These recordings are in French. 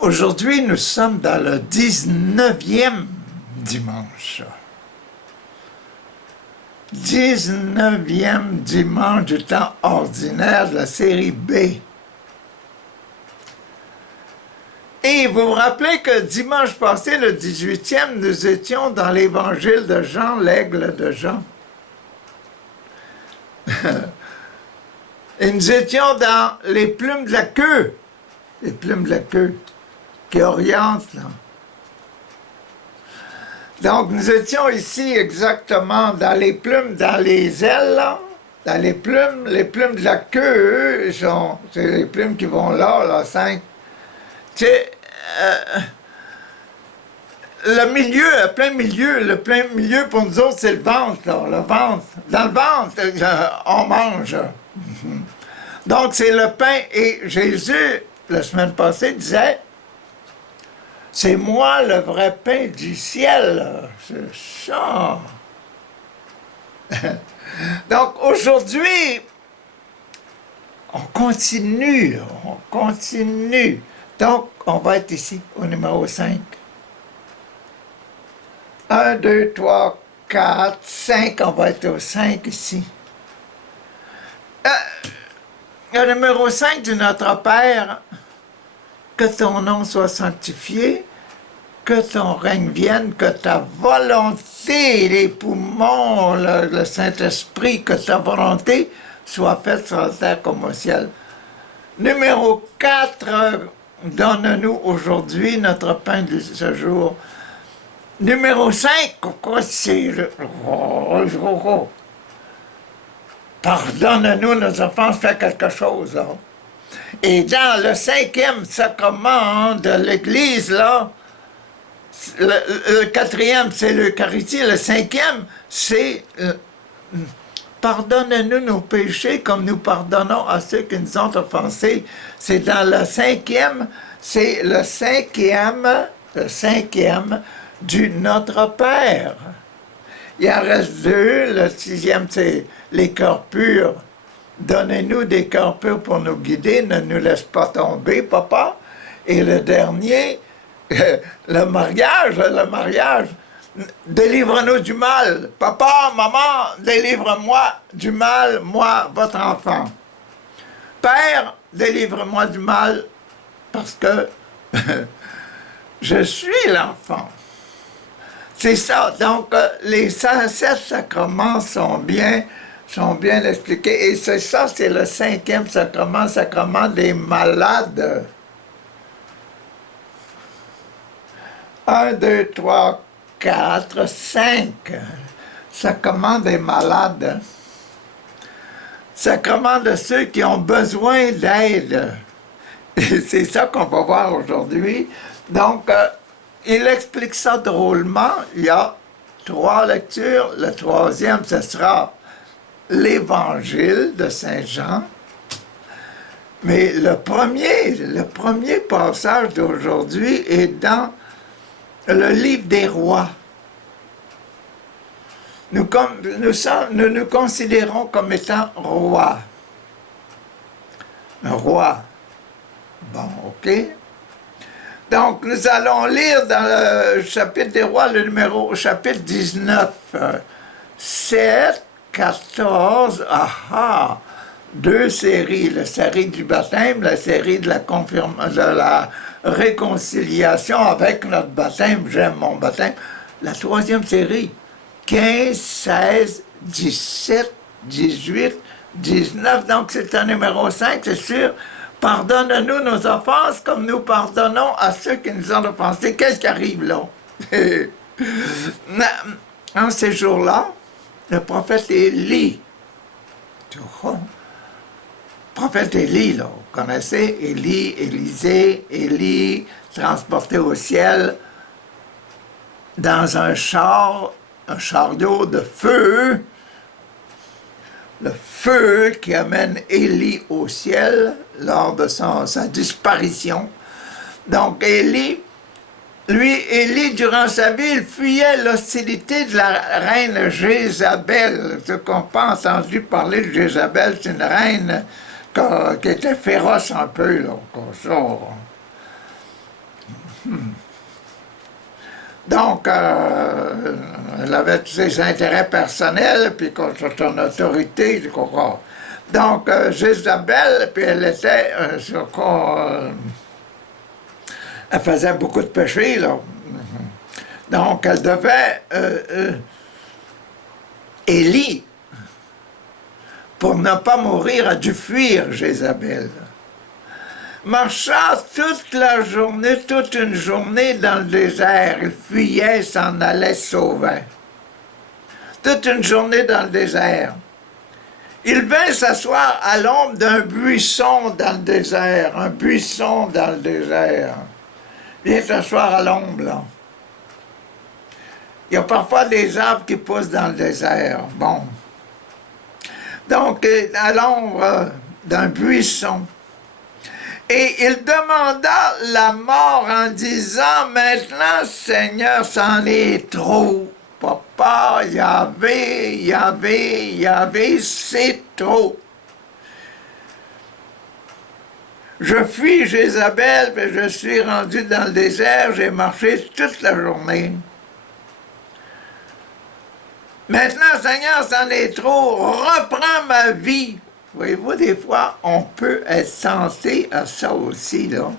Aujourd'hui, nous sommes dans le 19e dimanche. 19e dimanche du temps ordinaire de la série B. Et vous vous rappelez que dimanche passé, le 18e, nous étions dans l'évangile de Jean, l'aigle de Jean. Et nous étions dans les plumes de la queue. Les plumes de la queue qui orientent, là. Donc, nous étions ici exactement dans les plumes, dans les ailes, là, dans les plumes de la queue, c'est les plumes qui vont là, 5. Tu sais, le plein milieu pour nous autres, c'est le ventre, là, le ventre. Dans le ventre, on mange. Donc, c'est le pain. Et Jésus, la semaine passée, disait, c'est moi le vrai pain du ciel. C'est ça. Donc, aujourd'hui, on continue. Donc, on va être ici, au numéro 5. 1, 2, 3, 4, 5. On va être au 5 ici. Le numéro 5 de notre Père, que ton nom soit sanctifié, que ton règne vienne, que ta volonté, les poumons, le Saint-Esprit, que ta volonté soit faite sur la terre comme au ciel. Numéro 4, donne-nous aujourd'hui notre pain de ce jour. Numéro 5, quoi c'est le... Pardonne-nous nos offenses, fais quelque chose, là. Et dans le 5e sacrement de l'Église, là, le 4e, c'est l'Eucharistie, le 5e, c'est pardonne-nous nos péchés comme nous pardonnons à ceux qui nous ont offensés. C'est dans le 5e, c'est le 5e du Notre Père. Il en reste 2, le 6e, c'est les cœurs purs. Donnez-nous des cœurs purs pour nous guider, ne nous laisse pas tomber, papa. Et le dernier, le mariage, délivre-nous du mal. Papa, maman, délivre-moi du mal, moi, votre enfant. Père, délivre-moi du mal, parce que je suis l'enfant. C'est ça, donc les 7 sacrements sont bien expliqués. Et c'est ça, c'est le 5e sacrement, sacrement des malades. 1, 2, 3, 4, 5. Sacrement des malades. Sacrement de ceux qui ont besoin d'aide. Et c'est ça qu'on va voir aujourd'hui. Donc, il explique ça drôlement. Il y a 3 lectures. Le 3e, ce sera l'Évangile de Saint Jean. Mais le premier passage d'aujourd'hui est dans le livre des rois. Nous nous considérons comme étant rois. Un roi. Bon, OK. Donc, nous allons lire dans le chapitre des rois, chapitre 19, 7, 14, 2 séries, la série du baptême, la série de la réconciliation avec notre baptême, j'aime mon baptême, la 3e série, 15, 16, 17, 18, 19, donc c'est un numéro 5, c'est sûr. Pardonne-nous nos offenses comme nous pardonnons à ceux qui nous ont offensés. Qu'est-ce qui arrive là? En ces jours-là, le prophète Élie, prophète Élie, là, vous connaissez Élie, Élisée, Élie, transporté au ciel dans un chariot de feu, le feu qui amène Élie au ciel lors de sa disparition. Donc Élie, durant sa vie, il fuyait l'hostilité de la reine Jézabel. Ce qu'on n'a pas entendu parler de Jézabel, c'est une reine qui était féroce un peu, là, comme ça. Donc, elle avait tous ses intérêts personnels, puis contre son autorité, je crois. Donc, Jézabel, puis elle était, elle faisait beaucoup de péchés, là. Donc, elle devait, Élie, pour ne pas mourir, a dû fuir Jézabel. Marcha toute la journée, toute une journée dans le désert. Il fuyait, s'en allait sauver. Toute une journée dans le désert. Il vint s'asseoir à l'ombre d'un buisson dans le désert. Un buisson dans le désert. Viens s'asseoir à l'ombre, là. Il y a parfois des arbres qui poussent dans le désert. Bon. Donc, à l'ombre d'un buisson. Et il demanda la mort en disant, maintenant, Seigneur, c'en est trop. Papa, Yahvé, c'est trop. Je fuis Jézabel, puis je suis rendu dans le désert, j'ai marché toute la journée. Maintenant, Seigneur, c'en est trop, reprends ma vie. Voyez-vous, des fois, on peut être tenté à ça aussi, là.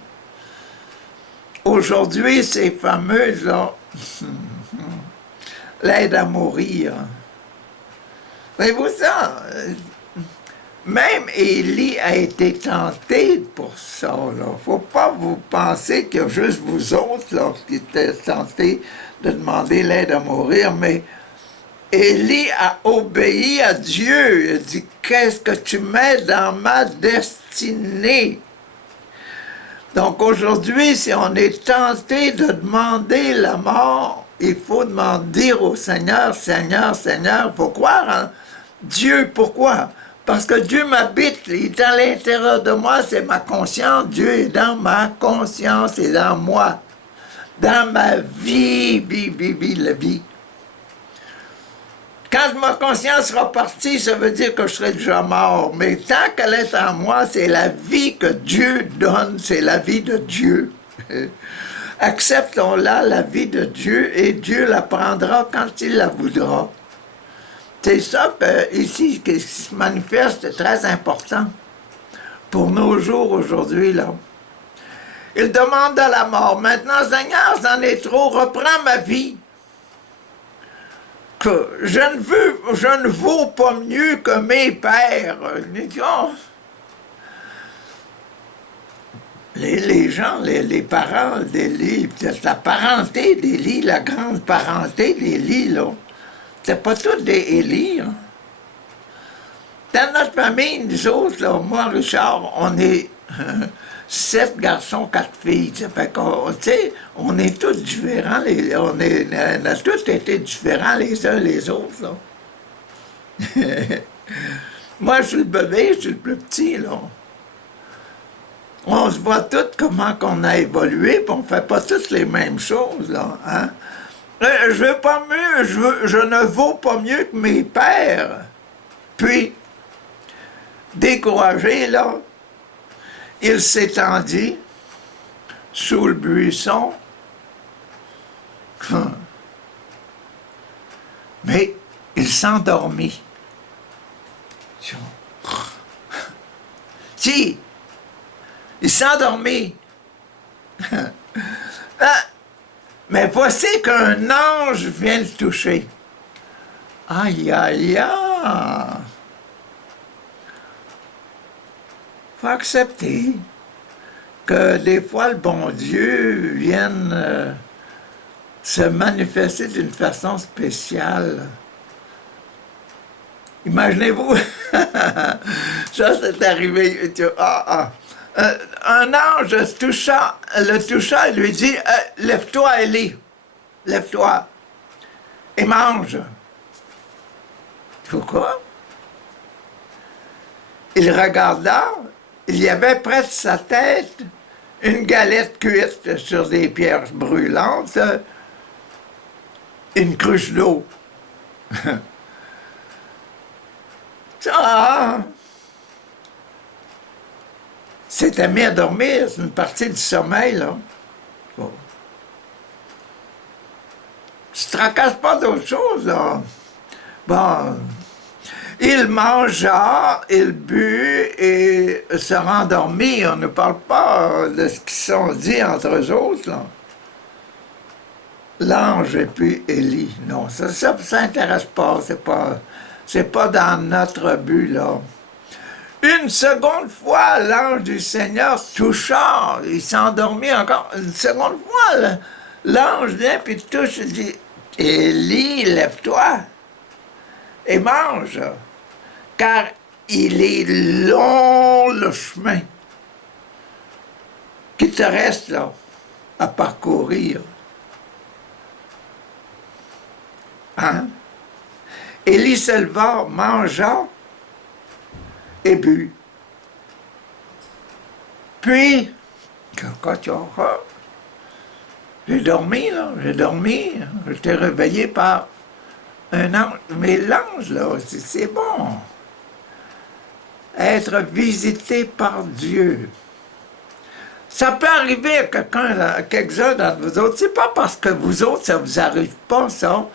Aujourd'hui, ces fameuses, là, l'aide à mourir. Voyez-vous ça? Même Élie a été tenté pour ça, là. Faut pas vous penser qu'il y a juste vous autres, là, qui étaient tentés de demander l'aide à mourir, mais Élie a obéi à Dieu. Il a dit, qu'est-ce que tu mets dans ma destinée? Donc aujourd'hui, si on est tenté de demander la mort, il faut demander au Seigneur, Seigneur, Seigneur, il faut croire en Dieu. Pourquoi? Parce que Dieu m'habite, il est à l'intérieur de moi, c'est ma conscience. Dieu est dans ma conscience et dans moi. Dans ma vie, la vie. Quand ma conscience sera partie, ça veut dire que je serai déjà mort. Mais tant qu'elle est en moi, c'est la vie que Dieu donne, c'est la vie de Dieu. Acceptons-la, la vie de Dieu, et Dieu la prendra quand il la voudra. C'est ça ici qui se manifeste, c'est très important pour nos jours aujourd'hui, là. Il demande à la mort. Maintenant, Seigneur, c'en est trop, reprends ma vie. Que je ne vaux pas mieux que mes pères. Les gens, les parents d'Élie, peut-être la parenté d'Élie, la grande parenté d'Élie, là, c'est pas tous des Élie. Hein. Dans notre famille, nous autres, là, moi, Richard, on est 7 garçons, 4 filles. Ça fait qu'on, tu sais, on est tous différents. On a tous été différents les uns les autres, là. Moi, je suis le bébé, je suis le plus petit, là. On se voit tous comment qu'on a évolué, puis on fait pas toutes les mêmes choses, là, hein. Je veux pas mieux, je ne vaux pas mieux que mes pères. Puis, découragé, là, il s'étendit sous le buisson. Mais il s'endormit. Si, il s'endormit. Mais voici qu'un ange vient le toucher. Aïe, aïe, aïe. Faut accepter que des fois le bon Dieu vienne se manifester d'une façon spéciale. Imaginez-vous, ça c'est arrivé, un ange le toucha et lui dit, lève-toi Élie, lève-toi et mange. Pourquoi? Il regarda, il y avait près de sa tête une galette cuite sur des pierres brûlantes, une cruche d'eau. Ça, s'était mis à dormir, c'est une partie du sommeil, là. Bon. tracasse pas d'autre chose, là. Bon, il mangea, il but et se rendormit. On ne parle pas de ce qu'ils sont dit entre eux autres, là. L'ange et puis Élie. Non, ça s'intéresse pas. C'est pas dans notre but, là. Une seconde fois, l'ange du Seigneur toucha, il s'endormit encore. Une seconde fois, l'ange vient puis touche, il dit, Élie, lève-toi et mange, car il est long le chemin qui te reste là à parcourir. Hein? Élie se leva, mangea et but. Puis, j'ai dormi, là, j'étais réveillé par un ange. Mais l'ange, là, c'est bon. Être visité par Dieu. Ça peut arriver à quelqu'un, à quelques-uns d'entre vous autres. C'est pas parce que vous autres, ça vous arrive pas, ça,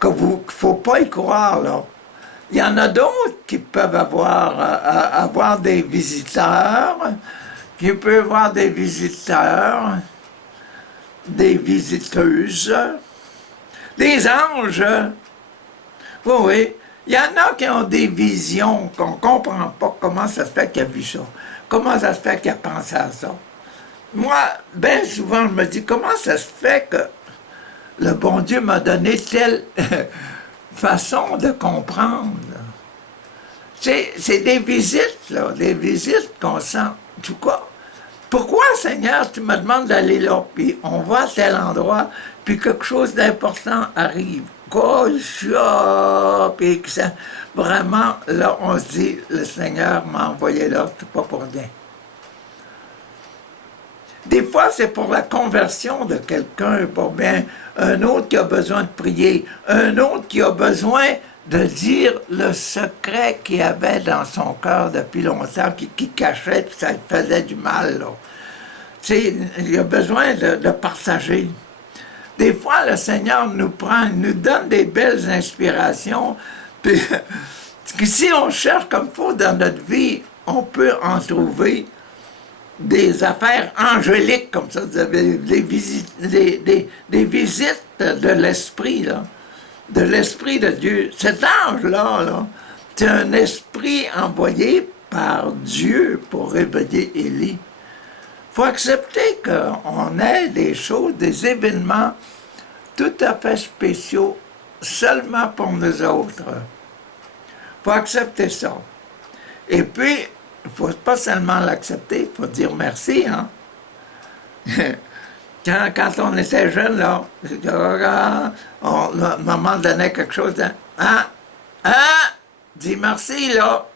qu'il ne faut pas y croire, là. Il y en a d'autres qui peuvent avoir des visiteurs, qui peuvent avoir des visiteurs, des visiteuses, des anges. Oui, oui. Il y en a qui ont des visions qu'on ne comprend pas comment ça se fait qu'il a vu ça. Comment ça se fait qu'il a pensé à ça. Moi, bien souvent, je me dis, comment ça se fait que le bon Dieu m'a donné telle façon de comprendre. C'est des visites, là, des visites qu'on sent. Tout quoi? Pourquoi, Seigneur, tu me demandes d'aller là, puis on va à tel endroit, puis quelque chose d'important arrive. Puis ça, vraiment, là, on se dit, le Seigneur m'a envoyé là, c'est pas pour rien. Des fois, c'est pour la conversion de quelqu'un, pour bien un autre qui a besoin de prier, un autre qui a besoin de dire le secret qu'il avait dans son cœur depuis longtemps, qui cachait, puis ça lui faisait du mal, là. Il a besoin de partager. Des fois, le Seigneur nous prend, il nous donne des belles inspirations, puis si on cherche comme il faut dans notre vie, on peut en trouver des affaires angéliques comme ça, des visites de l'esprit, là, de l'esprit de Dieu. Cet ange-là, là, c'est un esprit envoyé par Dieu pour réveiller Élie. Il faut accepter qu'on ait des choses, des événements tout à fait spéciaux seulement pour nous autres. Il faut accepter ça. Et puis, il ne faut pas seulement l'accepter, il faut dire merci, hein. Quand on était jeune, là, maman donnait quelque chose, hein, dis merci, là.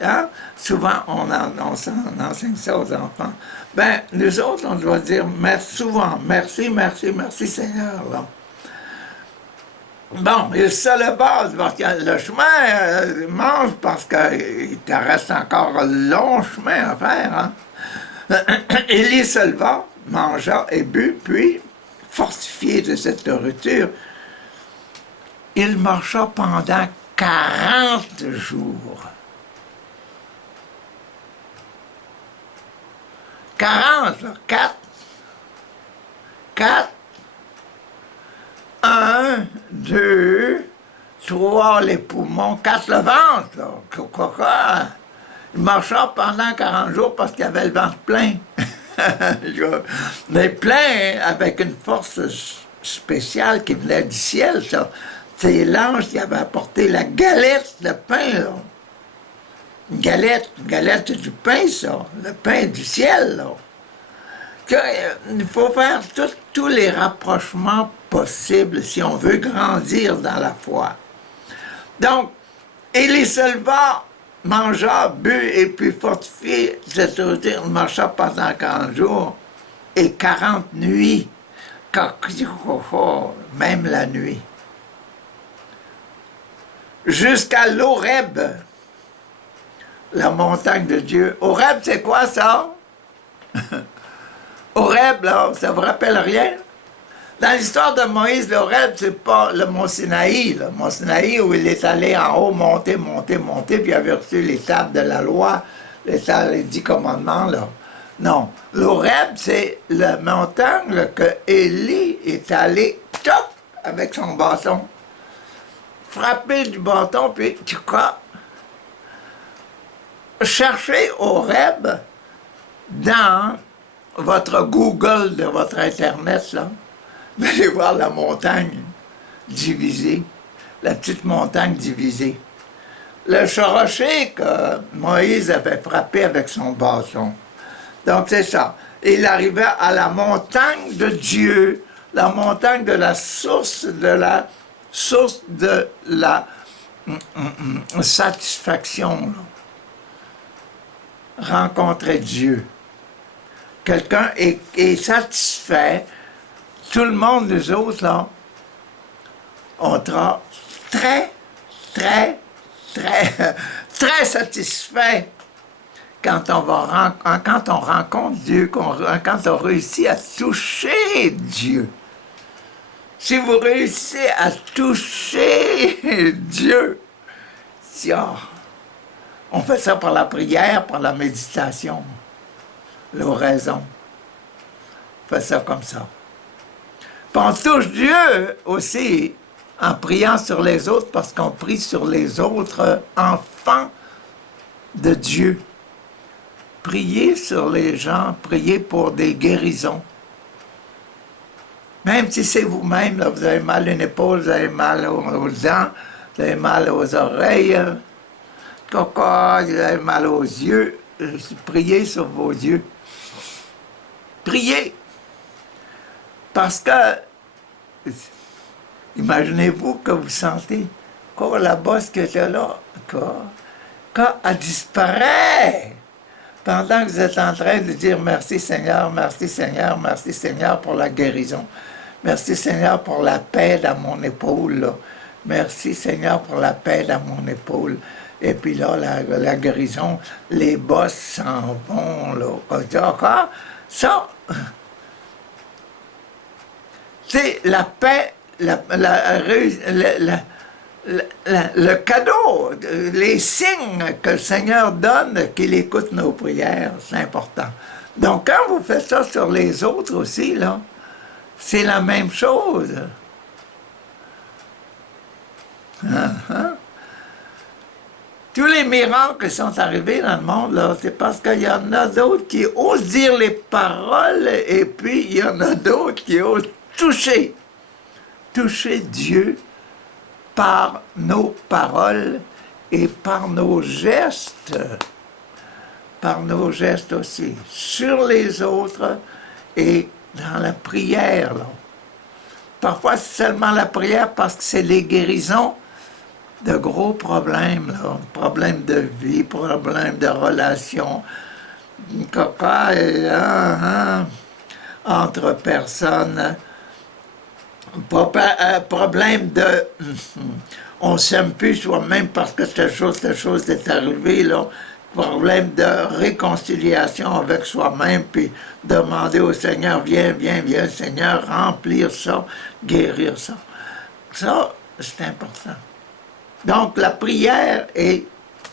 Hein? Souvent, on enseigne ça aux enfants. Ben, nous autres, on doit dire merci souvent, merci, merci, merci Seigneur, là. Bon, il se leva, parce que le chemin mange parce qu'il te reste encore un long chemin à faire. Hein? Élie se leva, mangea et but, puis, fortifié de cette nourriture, il marcha pendant 40 jours. 40, là, 4, 1, 2, 3 les poumons, 4 le ventre, là. Il marcha pendant 40 jours parce qu'il avait le ventre plein. Mais plein avec une force spéciale qui venait du ciel, ça. C'est l'ange qui avait apporté la galette de pain, là. Une galette du pain, ça. Le pain du ciel, là. Il faut faire tous les rapprochements possibles si on veut grandir dans la foi. Donc, Élie se leva, mangea, but et puis fortifié cette routine, marcha pendant 40 jours et 40 nuits, même la nuit, jusqu'à l'Horeb, la montagne de Dieu. Horeb, c'est quoi ça? Horeb, là, ça vous rappelle rien? Dans l'histoire de Moïse, l'Horeb, c'est pas le mont Sinaï. Le mont Sinaï où il est allé en haut, monter, puis il avait reçu les tables de la loi, les 10 commandements, là. Non. L'Horeb, c'est la montagne que Élie est allé, top, avec son bâton. Frapper du bâton, puis tu crois. Cherchez Horeb dans votre Google de votre Internet, là. Vous allez voir la montagne divisée, la petite montagne divisée. Le rocher que Moïse avait frappé avec son bâton. Donc c'est ça. Il arrivait à la montagne de Dieu, la montagne de la source de la satisfaction. Rencontrer Dieu. Quelqu'un est satisfait. Tout le monde, nous autres, là, on sera très, très, très, très satisfait quand on rencontre Dieu, quand on réussit à toucher Dieu. Si vous réussissez à toucher Dieu, on fait ça par la prière, par la méditation, l'oraison. On fait ça comme ça. Puis on touche Dieu aussi en priant sur les autres, parce qu'on prie sur les autres enfants de Dieu. Priez sur les gens, priez pour des guérisons. Même si c'est vous-même, là, vous avez mal à une épaule, vous avez mal aux dents, vous avez mal aux oreilles, vous avez mal aux yeux, priez sur vos yeux. Priez. Parce que, imaginez-vous que vous sentez, la bosse qui était là, quand elle disparaît, pendant que vous êtes en train de dire merci Seigneur, merci Seigneur, merci Seigneur pour la guérison, merci Seigneur pour la paix dans mon épaule, là. Merci Seigneur pour la paix dans mon épaule. Et puis là, la guérison, les bosses s'en vont, là. Ça, c'est la paix, le cadeau, les signes que le Seigneur donne, qu'il écoute nos prières, c'est important. Donc, quand vous faites ça sur les autres aussi, là, c'est la même chose. Tous les miracles qui sont arrivés dans le monde, là, c'est parce qu'il y en a d'autres qui osent dire les paroles, et puis il y en a d'autres qui osent toucher Dieu par nos paroles et par nos gestes aussi, sur les autres et dans la prière, là. Parfois, c'est seulement la prière parce que c'est les guérisons de gros problèmes, là. Problèmes de vie, problèmes de relations, entre personnes, problème de on ne s'aime plus soi-même parce que telle chose est arrivée, là. Problème de réconciliation avec soi-même, puis demander au Seigneur, viens, Seigneur, remplir ça, guérir ça. Ça, c'est important. Donc, la prière est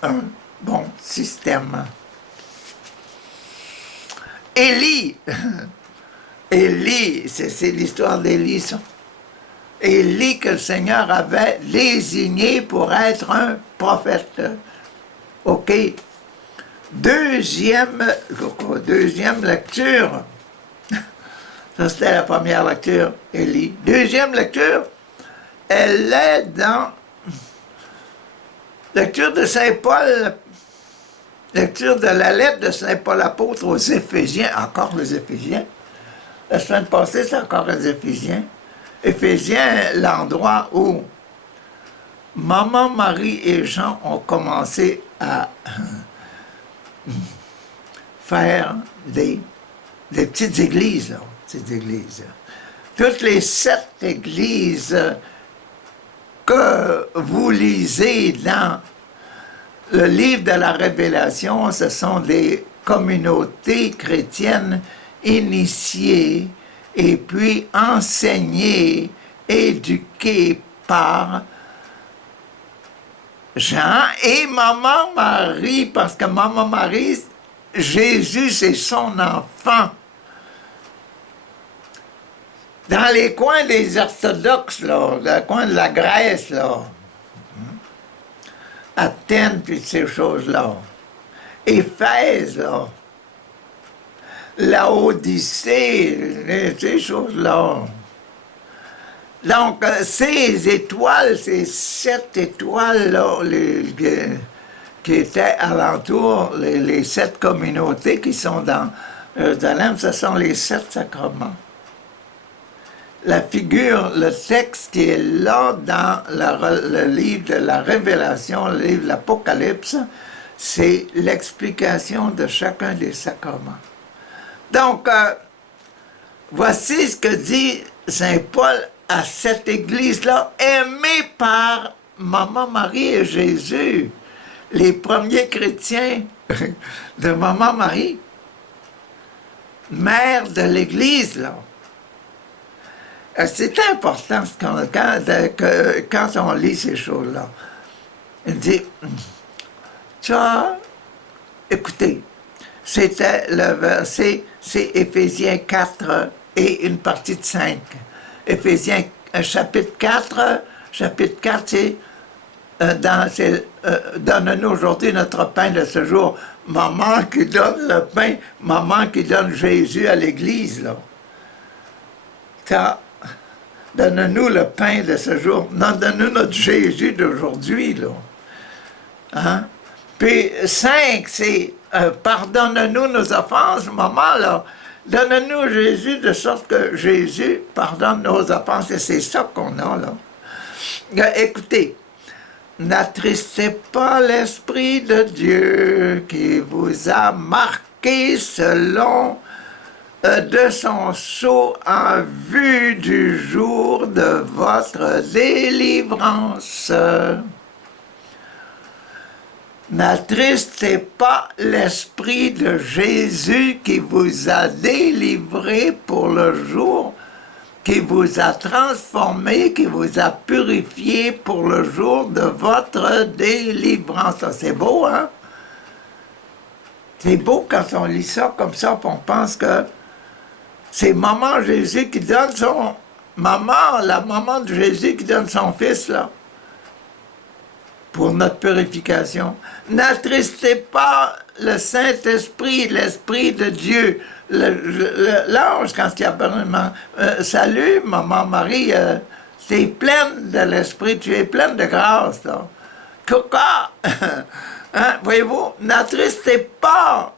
un bon système. Élie, c'est l'histoire d'Élie, ça. Élie que le Seigneur avait désigné pour être un prophète. OK. Deuxième lecture. Ça, c'était la première lecture, Élie. Deuxième lecture, elle est dans lecture de Saint Paul, lecture de la lettre de Saint Paul apôtre aux Éphésiens, encore les Éphésiens. La semaine passée, c'est encore les Éphésiens. Éphésiens, l'endroit où Maman, Marie et Jean ont commencé à faire des petites églises, là, petites églises. Toutes les 7 églises que vous lisez dans le livre de la Révélation, ce sont des communautés chrétiennes initiées et puis enseigné, éduqué par Jean et Maman Marie, parce que Maman Marie, Jésus, c'est son enfant. Dans les coins des orthodoxes, là, dans le coin de la Grèce, là, Athènes, puis ces choses-là, Éphèse, là, la Odyssée, ces choses-là. Donc, ces étoiles, ces 7 étoiles-là, qui étaient alentour, les 7 communautés qui sont dans Jérusalem, ce sont les 7 sacrements. La figure, le texte qui est là dans le livre de la Révélation, le livre de l'Apocalypse, c'est l'explication de chacun des sacrements. Donc, voici ce que dit Saint Paul à cette église-là, aimée par Maman Marie et Jésus, les premiers chrétiens de Maman Marie, mère de l'église, là. C'est important quand on lit ces choses-là. Il dit, écoutez, c'était le verset, c'est Éphésiens 4 et une partie de 5. Éphésiens chapitre 4, c'est donne-nous aujourd'hui notre pain de ce jour. Maman qui donne le pain, maman qui donne Jésus à l'église, là. Donne-nous le pain de ce jour. Non, donne-nous notre Jésus d'aujourd'hui, là. Hein? Puis 5, c'est pardonne-nous nos offenses, maman, là. Donne-nous Jésus de sorte que Jésus pardonne nos offenses. Et c'est ça qu'on a, là. Écoutez, n'attristez pas l'Esprit de Dieu qui vous a marqué selon de son sceau en vue du jour de votre délivrance. N'attristez pas l'Esprit de Jésus qui vous a délivré pour le jour, qui vous a transformé, qui vous a purifié pour le jour de votre délivrance. Ça, c'est beau, hein? C'est beau quand on lit ça comme ça, on pense que c'est Maman Jésus qui donne son... la maman de Jésus qui donne son fils, là, pour notre purification. N'attristez pas le Saint-Esprit, l'Esprit de Dieu. L'ange, quand il appelle, salut, Maman Marie, tu es pleine de l'Esprit, tu es pleine de grâce, là. Coca! Hein, voyez-vous, n'attristez pas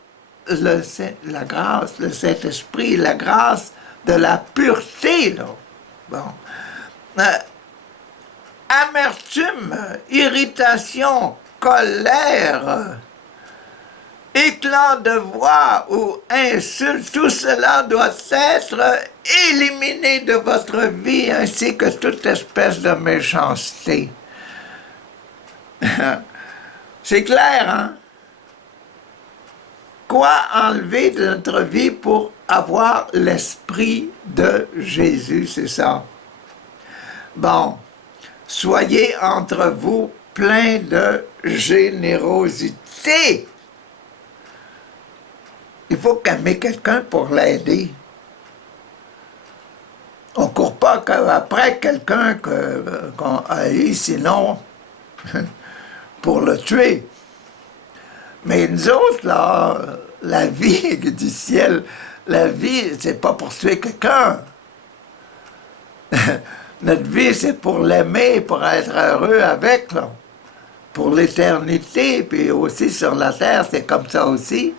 la grâce, le Saint-Esprit, la grâce de la pureté, là. Bon. Amertume, irritation, colère, éclat de voix ou insulte, tout cela doit être éliminé de votre vie, ainsi que toute espèce de méchanceté. C'est clair, hein? Quoi enlever de notre vie pour avoir l'Esprit de Jésus, c'est ça. Bon, soyez entre vous pleins de générosité. Il faut qu'aimer quelqu'un pour l'aider. On ne court pas après quelqu'un qu'on haït, sinon pour le tuer. Mais nous autres, là, la vie du ciel, la vie, c'est pas pour tuer quelqu'un. Notre vie, c'est pour l'aimer, pour être heureux avec, là. Pour l'éternité, puis aussi sur la terre, c'est comme ça aussi.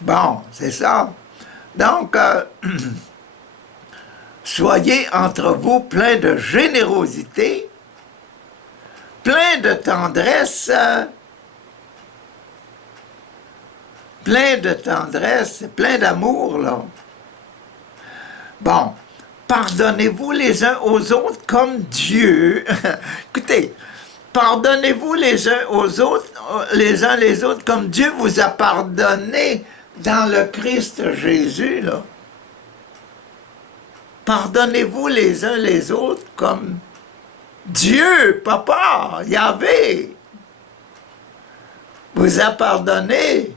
Bon, c'est ça. Donc, soyez entre vous pleins de générosité, pleins de tendresse, plein d'amour, là. Bon, pardonnez-vous les uns aux autres comme Dieu. Écoutez, pardonnez-vous les uns aux autres, les uns les autres, comme Dieu vous a pardonné dans le Christ Jésus, là. pardonnez-vous les uns les autres comme Dieu, Papa, Yahvé, vous a pardonné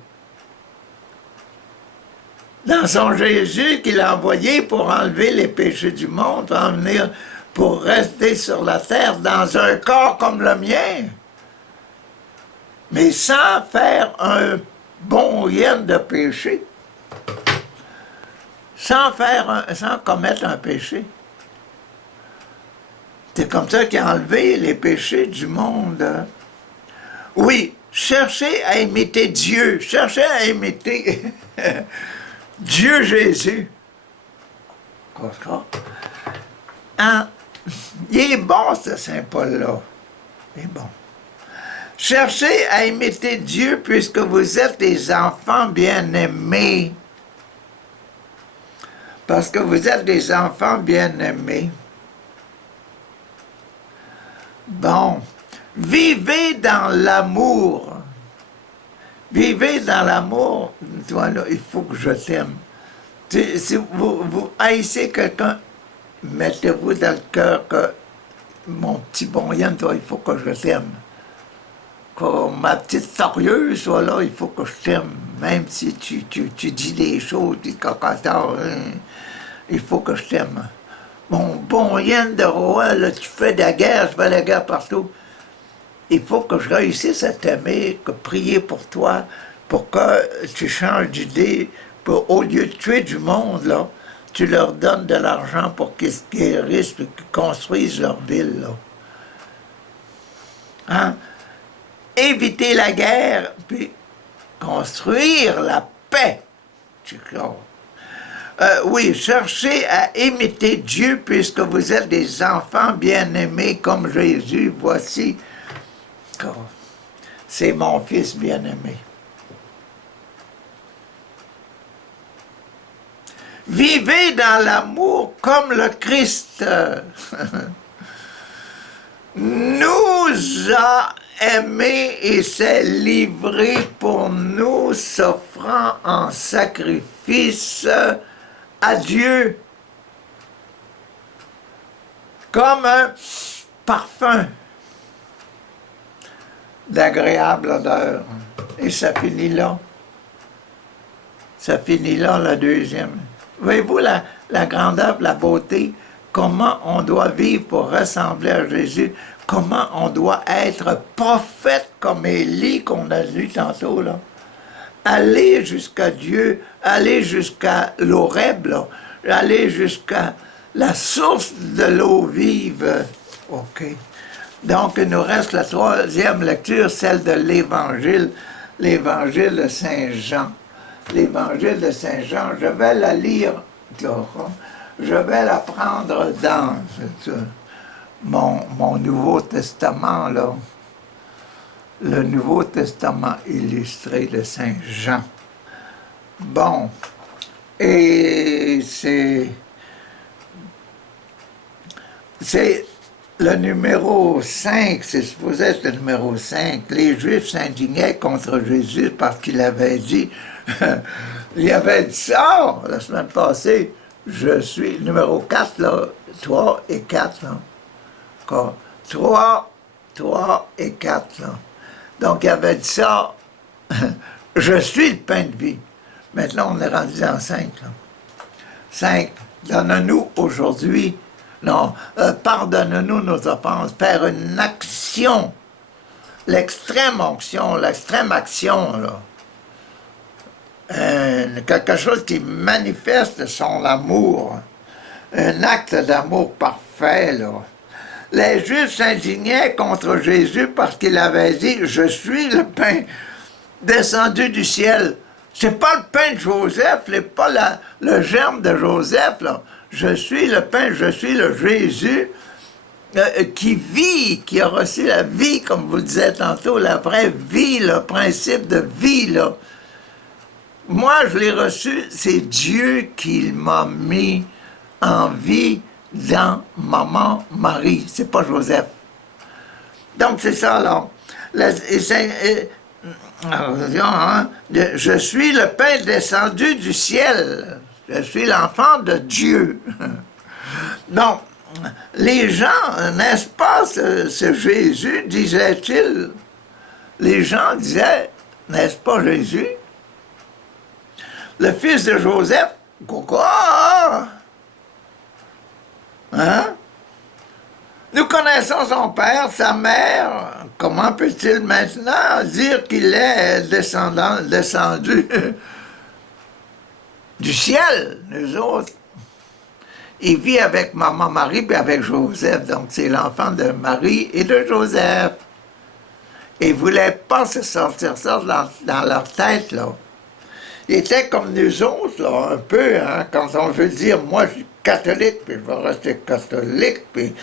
dans son Jésus qu'il a envoyé pour enlever les péchés du monde, pour rester sur la terre dans un corps comme le mien, mais sans faire un bon rien de péché, sans commettre un péché. C'est comme ça qu'il a enlevé les péchés du monde. Oui, cherchez à imiter Dieu, cherchez à imiter Dieu Jésus. Hein? Il est bon, ce Saint Paul-là. Il est bon. Cherchez à imiter Dieu puisque vous êtes des enfants bien-aimés. Parce que vous êtes des enfants bien-aimés. Bon. Vivez dans l'amour. Vivez dans l'amour. Toi, là, il faut que je t'aime. Si vous haïssez quelqu'un, mettez-vous dans le cœur que mon petit bon Yann, toi, il faut que je t'aime. Que ma petite sorieuse, soit là, il faut que je t'aime. Même si tu dis des choses, tu dis cacatard, il faut que je t'aime. Mon bon Yann de roi, là, tu fais de la guerre, je fais de la guerre partout. Il faut que je réussisse à t'aimer, que prier pour toi, pour que tu changes d'idée, au lieu de tuer du monde, là, tu leur donnes de l'argent pour qu'ils se guérissent et qu'ils construisent leur ville, là. Hein? Éviter la guerre, puis construire la paix. Oui, cherchez à imiter Dieu puisque vous êtes des enfants bien-aimés comme Jésus. Voici, c'est mon fils bien-aimé. Vivez dans l'amour comme le Christ nous a aimés et s'est livré pour nous, s'offrant en sacrifice à Dieu comme un parfum d'agréable odeur. Et ça finit là. Ça finit là, la deuxième. Voyez-vous la grandeur, la beauté, comment on doit vivre pour ressembler à Jésus, comment on doit être prophète comme Élie qu'on a lu tantôt, là. Aller jusqu'à Dieu, aller jusqu'à l'Horeb, là, aller jusqu'à la source de l'eau vive. OK. Donc, il nous reste la troisième lecture, celle de l'Évangile, l'Évangile de Saint Jean. L'Évangile de Saint Jean, je vais la lire, je vais la prendre dans mon Nouveau Testament, là. Le Nouveau Testament illustré de Saint Jean. Bon, et c'est le numéro 5, c'est supposé être le numéro 5. Les Juifs s'indignaient contre Jésus parce qu'il avait dit, il avait dit ça la semaine passée, je suis, numéro 4, là, 3 et 4, là. 3 et 4, là. Donc, il avait dit ça, je suis le pain de vie. Maintenant, on est rendu en 5, là. 5, donne-nous aujourd'hui, non, pardonne-nous nos offenses, faire une action, l'extrême action, là. Quelque chose qui manifeste son amour, un acte d'amour parfait, là. Les Juifs s'indignaient contre Jésus parce qu'il avait dit « Je suis le pain descendu du ciel ». C'est pas le pain de Joseph, c'est pas le germe de Joseph, là. Je suis le pain, je suis le Jésus qui vit, qui a reçu la vie, comme vous le disiez tantôt, la vraie vie, le principe de vie, là. Moi, je l'ai reçu, c'est Dieu qui m'a mis en vie dans maman Marie, c'est pas Joseph. Donc, c'est ça, là. Je suis le pain descendu du ciel. Je suis l'enfant de Dieu. Donc, les gens, n'est-ce pas, ce Jésus, disait-il, les gens disaient, n'est-ce pas Jésus, le fils de Joseph, quoi? Hein? Nous connaissons son père, sa mère. Comment peut-il maintenant dire qu'il est descendu du ciel, nous autres? Il vit avec maman Marie et avec Joseph, donc c'est l'enfant de Marie et de Joseph. Ils ne voulaient pas se sortir ça dans leur tête, là. Ils étaient comme nous autres, là, un peu, hein, quand on veut dire, moi je suis catholique, puis je vais rester catholique, puis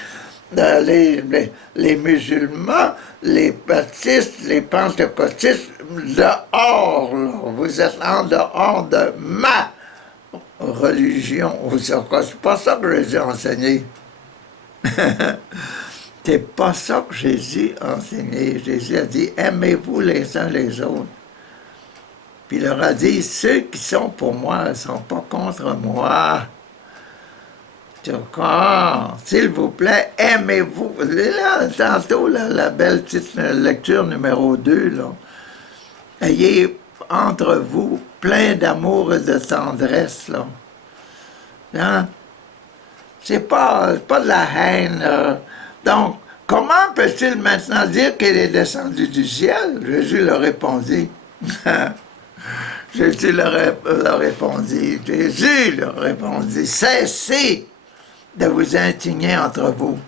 les musulmans, les baptistes, les pentecôtistes, dehors, là, vous êtes en dehors de ma religion. C'est pas ça que Jésus a enseigné. C'est pas ça que Jésus a enseigné. Jésus a dit, aimez-vous les uns les autres. Puis il leur a dit, ceux qui sont pour moi ne sont pas contre moi. D'accord, s'il vous plaît, aimez-vous. Là, tantôt, là, la belle petite lecture numéro 2, là. Ayez entre vous plein d'amour et de tendresse, là. Hein? C'est pas de la haine. Donc, comment peut-il maintenant dire qu'il est descendu du ciel? Jésus leur répondit. Jésus leur répondit. Jésus leur répondit. Cessez de vous indigner entre vous.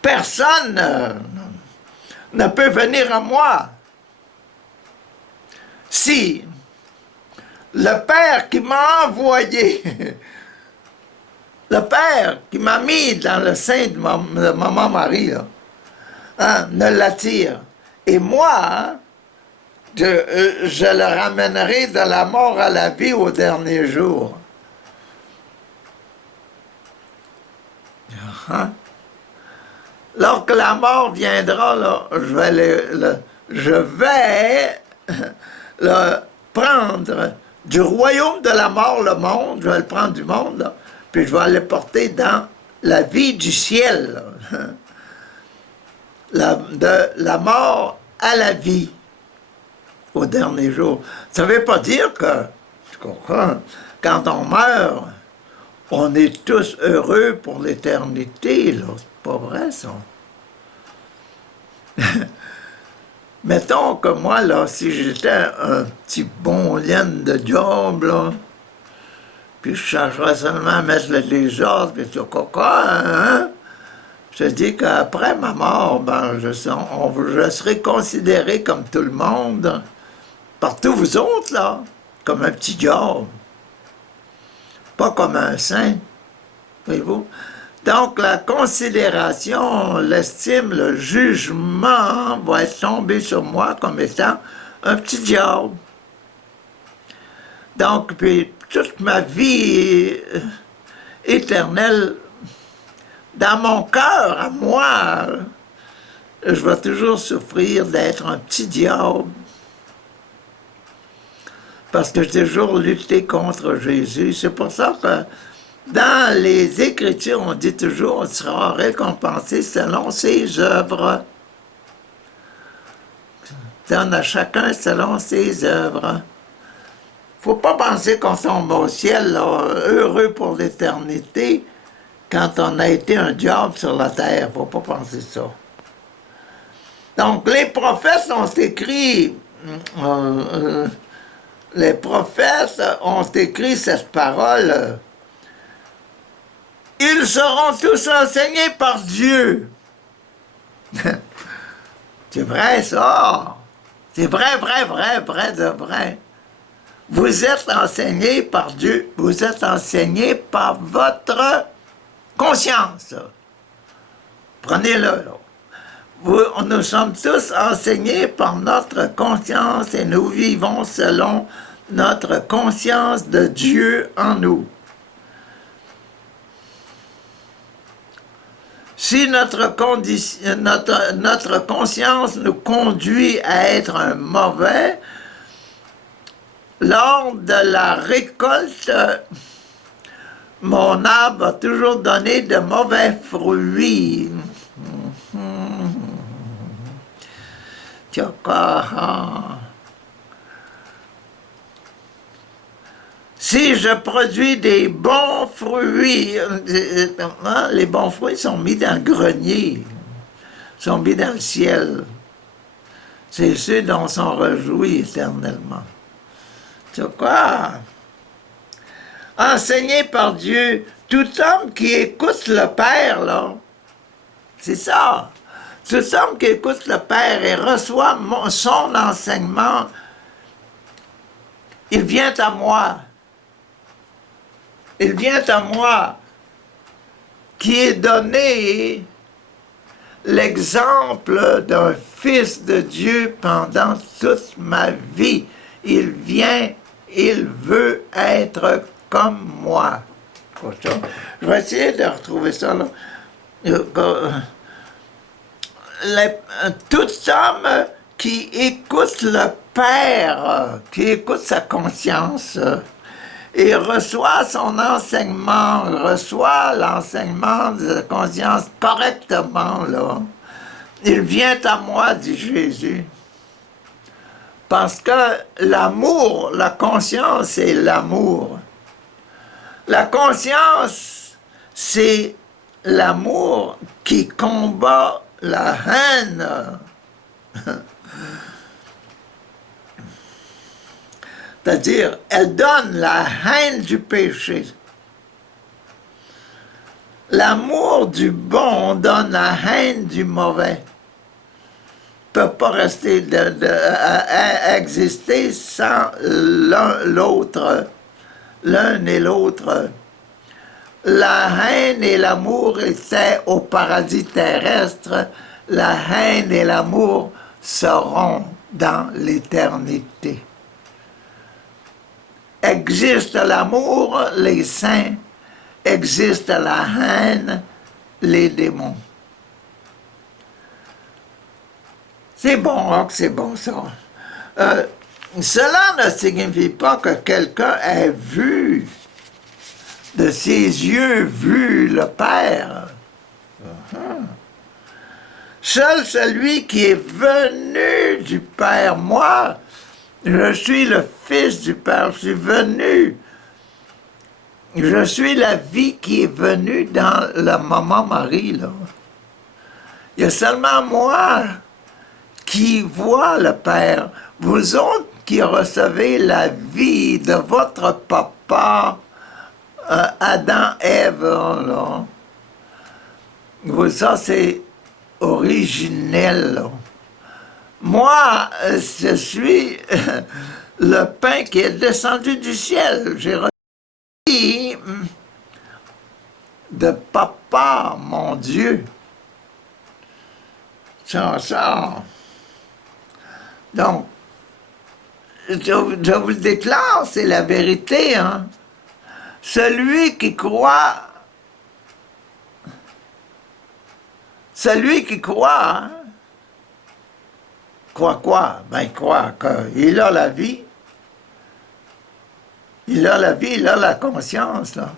Personne ne peut venir à moi si le Père qui m'a envoyé, le Père qui m'a mis dans le sein de maman Marie, là, hein, ne l'attire. Et moi, hein, je le ramènerai de la mort à la vie au dernier jour. Hein? Lorsque la mort viendra, là, je vais le prendre du royaume de la mort, le monde, je vais le prendre du monde, là, puis je vais le porter dans la vie du ciel, de la mort à la vie au dernier jour. Ça ne veut pas dire que, tu comprends, quand on meurt, on est tous heureux pour l'éternité, là. C'est pas vrai, ça. Mettons que moi, là, si j'étais un petit bon lien de job, là, puis je chercherais seulement à mettre le désordre, puis tout quoi, hein? Je dis qu'après ma mort, ben, je serai considéré comme tout le monde, par tous vous autres, là, comme un petit job. Pas comme un saint, voyez-vous? Donc, la considération, l'estime, le jugement va être tombé sur moi comme étant un petit diable. Donc, puis, toute ma vie éternelle, dans mon cœur, à moi, je vais toujours souffrir d'être un petit diable. Parce que j'ai toujours lutté contre Jésus. C'est pour ça que dans les Écritures, on dit toujours, on sera récompensé selon ses œuvres. Donne à chacun selon ses œuvres. Faut pas penser qu'on tombe au ciel, là, heureux pour l'éternité, quand on a été un diable sur la terre. Faut pas penser ça. Donc, les prophètes ont écrit... les prophètes ont écrit cette parole. Ils seront tous enseignés par Dieu. C'est vrai, ça. C'est vrai, de vrai. Vous êtes enseignés par Dieu. Vous êtes enseignés par votre conscience. Prenez-le, là. Nous sommes tous enseignés par notre conscience et nous vivons selon notre conscience de Dieu en nous. Si notre conscience nous conduit à être un mauvais, lors de la récolte, Mon arbre va toujours donner de mauvais fruits. Si je produis des bons fruits, les bons fruits sont mis dans le grenier, sont mis dans le ciel. C'est ceux dont on s'en réjouit éternellement. Tu vois quoi? Enseigné par Dieu, tout homme qui écoute le Père, là, c'est ça. Tout homme qui écoute le Père et reçoit son enseignement, il vient à moi. Il vient à moi, qui est donné l'exemple d'un fils de Dieu pendant toute ma vie. Il vient, il veut être comme moi. Je vais essayer de retrouver ça là. Tout homme qui écoute le Père, qui écoute sa conscience, et reçoit son enseignement, reçoit l'enseignement de la conscience correctement, là. Il vient à moi, dit Jésus. Parce que l'amour, la conscience, c'est l'amour. La conscience, c'est l'amour qui combat la haine. C'est-à-dire, elle donne la haine du péché. L'amour du bon donne la haine du mauvais. Ne peut pas rester exister sans l'autre, l'un et l'autre. La haine et l'amour étaient au paradis terrestre. La haine et l'amour seront dans l'éternité. Existe l'amour, les saints, existe la haine, les démons. C'est bon, c'est bon ça. Cela ne signifie pas que quelqu'un ait vu, de ses yeux vu le Père. Seul celui qui est venu du Père, moi, je suis le Fils du Père, je suis venu. Je suis la vie qui est venue dans la maman Marie, là. Il y a seulement moi qui vois le Père. Vous autres qui recevez la vie de votre papa, Adam, Ève, là. Ça, c'est originel, là. Moi, je suis le pain qui est descendu du ciel. J'ai reçu de papa, mon Dieu. Ça. Donc, je vous le déclare, c'est la vérité, hein. Celui qui croit, hein, croit quoi? Ben, il croit qu'il a la vie. Il a la vie, il a la conscience, là.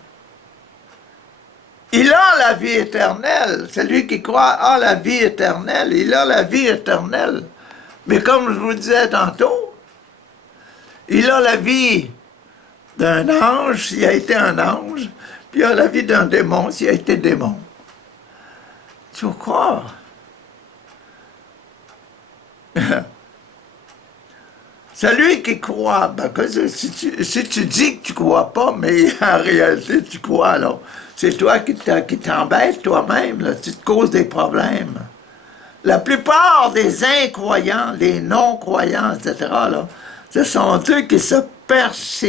Il a la vie éternelle. Celui qui croit a la vie éternelle. Il a la vie éternelle. Mais comme je vous disais tantôt, il a la vie d'un ange s'il a été un ange, puis il a la vie d'un démon s'il a été démon. Tu veux croire? Celui qui croit, ben, si tu dis que tu crois pas, mais en réalité tu crois, alors c'est toi qui t'embêtes toi-même, là, tu te causes des problèmes. La plupart des incroyants, des non-croyants, etc., là, ce sont eux qui se percent,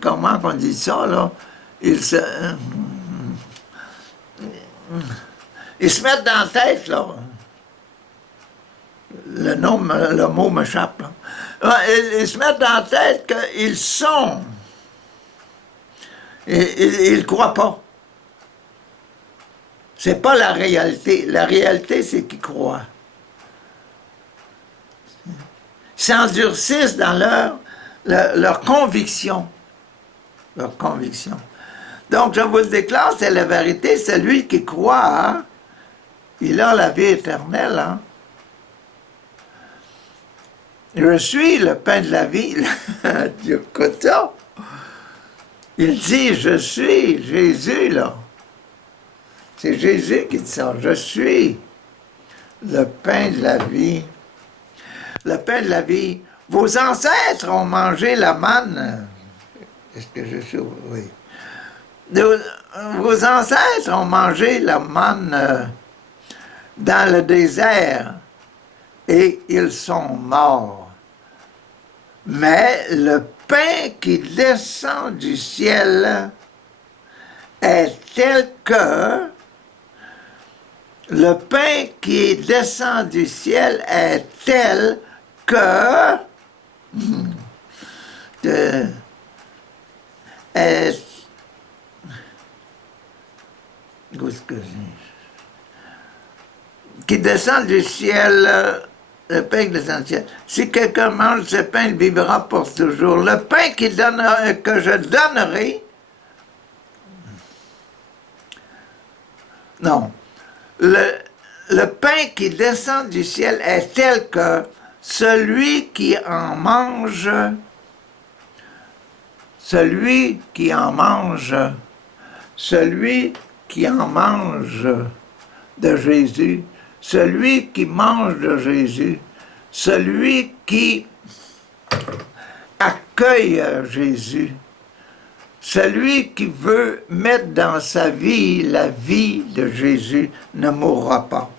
comment on dit ça, là, ils se mettent dans la tête, là. Le mot m'échappe. Ils se mettent dans la tête qu'ils sont. Et ils ne croient pas. C'est pas la réalité. La réalité, c'est qu'ils croient. Ils s'endurcissent dans leur conviction. leur conviction. Donc, je vous le déclare, c'est la vérité. Celui qui croit, hein, il a la vie éternelle. Hein. Je suis le pain de la vie. Dieu coton. Il dit, je suis Jésus, là. C'est Jésus qui dit ça. Je suis le pain de la vie. Le pain de la vie. Vos ancêtres ont mangé la manne. Est-ce que je suis... Oui. Vos ancêtres ont mangé la manne dans le désert et ils sont morts. Mais le pain qui descend du ciel est tel que le pain qui descend du ciel est tel que qui descend du ciel, le pain qui descend du ciel. Si quelqu'un mange ce pain, il vivra pour toujours. Le pain que je donnerai, non, le pain qui descend du ciel est tel que celui qui en mange de Jésus, celui qui mange de Jésus, celui qui accueille Jésus, celui qui veut mettre dans sa vie la vie de Jésus ne mourra pas.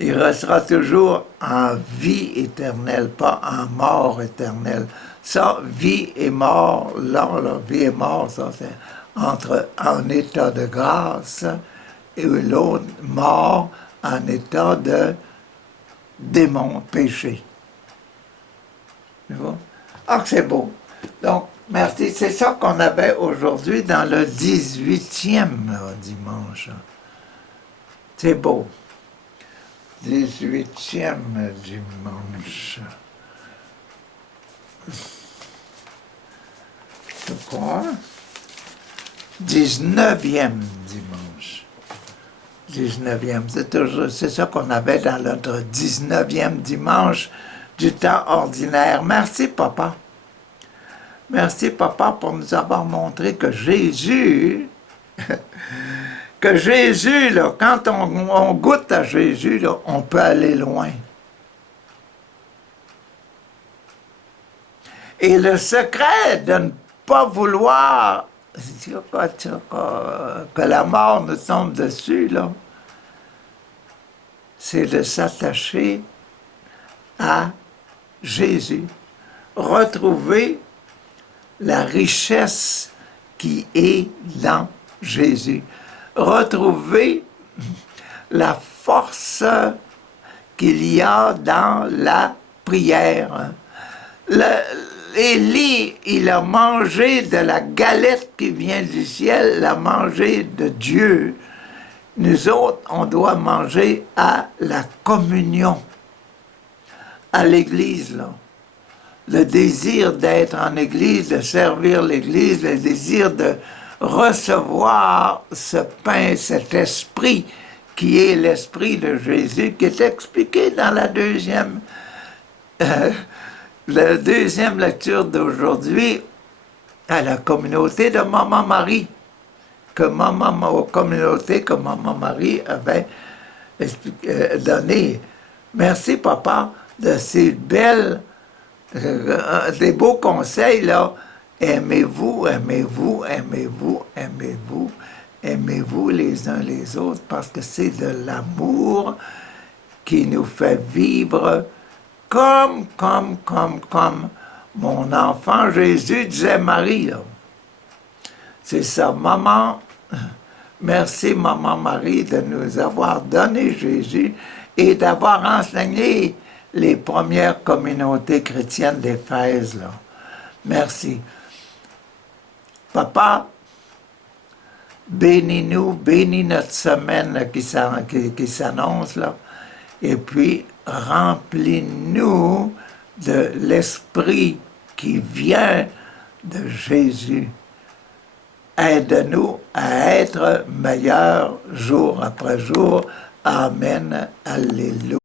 Il restera toujours en vie éternelle, pas en mort éternelle. Ça, vie et mort, là, vie et mort, ça, c'est entre en état de grâce et l'autre mort en état de démon, péché. Ah, c'est beau. Donc, merci. C'est ça qu'on avait aujourd'hui dans le 18e dimanche. C'est beau. 18e dimanche. Je crois. 19e dimanche. 19e. C'est ça qu'on avait dans notre 19e dimanche du temps ordinaire. Merci, Papa. Merci, Papa, pour nous avoir montré que Jésus, là, quand on goûte à Jésus, là, on peut aller loin. Et le secret de ne pas vouloir que la mort nous tombe dessus, là, c'est de s'attacher à Jésus, retrouver la richesse qui est dans Jésus, retrouver la force qu'il y a dans la prière. Élie, il a mangé de la galette qui vient du ciel, il a mangé de Dieu. Nous autres, on doit manger à la communion, à l'Église, là. Le désir d'être en Église, de servir l'Église, le désir de recevoir ce pain, cet esprit qui est l'esprit de Jésus, qui est expliqué dans la deuxième lecture d'aujourd'hui à la communauté de Maman Marie, communauté que Maman Marie avait donné. Merci, Papa, de ces belles, des beaux conseils, là. Aimez-vous, aimez-vous, aimez-vous, aimez-vous, aimez-vous les uns les autres, parce que c'est de l'amour qui nous fait vivre comme mon enfant Jésus disait Marie, là. C'est ça, maman, merci Maman Marie de nous avoir donné Jésus et d'avoir enseigné les premières communautés chrétiennes d'Éphèse, là. Merci. Papa, bénis-nous, bénis notre semaine qui s'annonce, là, et puis remplis-nous de l'Esprit qui vient de Jésus. Aide-nous à être meilleurs jour après jour. Amen. Alléluia.